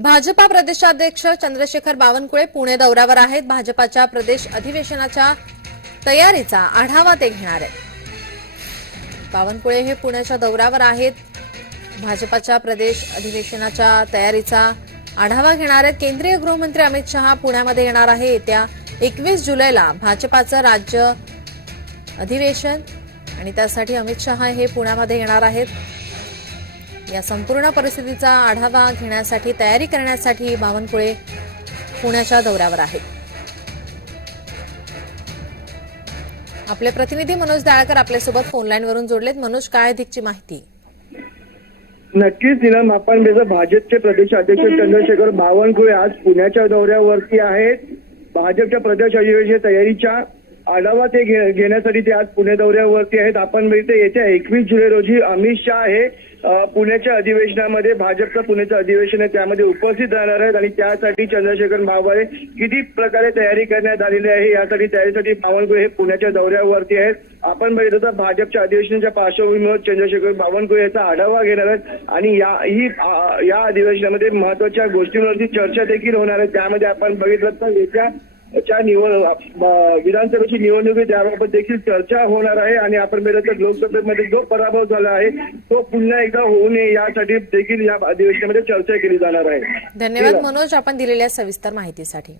भाजपा प्रदेशाध्यक्ष चंद्रशेखर बावनकुळे पुणे दौऱ्यावर आहेत. भाजपाच्या प्रदेश अधिवेशनाच्या तयारीचा आढावा ते घेणार आहेत. बावनकुळे हे पुण्याच्या दौऱ्यावर आहेत. भाजपाच्या प्रदेश अधिवेशनाच्या तयारीचा आढावा घेणार आहेत. केंद्रीय गृहमंत्री अमित शहा पुण्यामध्ये येणार आहे. येत्या एकवीस जुलैला भाजपाचं राज्य अधिवेशन आणि त्यासाठी अमित शहा हे पुण्यामध्ये येणार आहेत. या संपूर्ण परिस्थितीचा आढावा घेण्यासाठी तयारी करण्यासाठी बावनकुळे पुण्याच्या दौऱ्यावर आहेत. आपले प्रतिनिधी मनोज दाळकर आपल्यासोबत फोनलाईनवरून जोडलेत. मनोज काय अधिकची माहिती? नक्कीच दिनाम आपण भाजपचे प्रदेश अध्यक्ष चंद्रशेखर बावनकुळे आज पुण्याच्या दौऱ्यावरती आहेत. भाजपच्या प्रदेश अधिवेशन तयारीच्या आढावा ते घेण्यासाठी ते आज पुणे दौऱ्यावरती आहेत. आपण बघितलं येत्या एकवीस जुलै रोजी अमित शाह हे पुण्याच्या अधिवेशनामध्ये भाजपचं पुण्याचं अधिवेशन आहे. त्यामध्ये उपस्थित राहणार आहेत. आणि त्यासाठी चंद्रशेखर मावळे किती प्रकारे तयारी करण्यात आलेली आहे यासाठी तयारीसाठी बावनकुळे हे पुण्याच्या दौऱ्यावरती आहेत. आपण बघितलं तर भाजपच्या अधिवेशनाच्या पार्श्वभूमीवर चंद्रशेखर बावनकुळे याचा आढावा घेणार आहेत. आणि या ही या अधिवेशनामध्ये महत्त्वाच्या गोष्टींवरती चर्चा देखील होणार आहे. त्यामध्ये आपण बघितलं तर येत्या च्या निवड विधानसभेची निवडणूक त्याबाबत देखील चर्चा होणार आहे आणि आपण तर लोकसभेमध्ये जो पराभव झाला आहे तो पुन्हा एकदा होऊ नये यासाठी देखील या अधिवेशनामध्ये चर्चा केली जाणार आहे. धन्यवाद मनोज आपण दिलेल्या सविस्तर माहितीसाठी.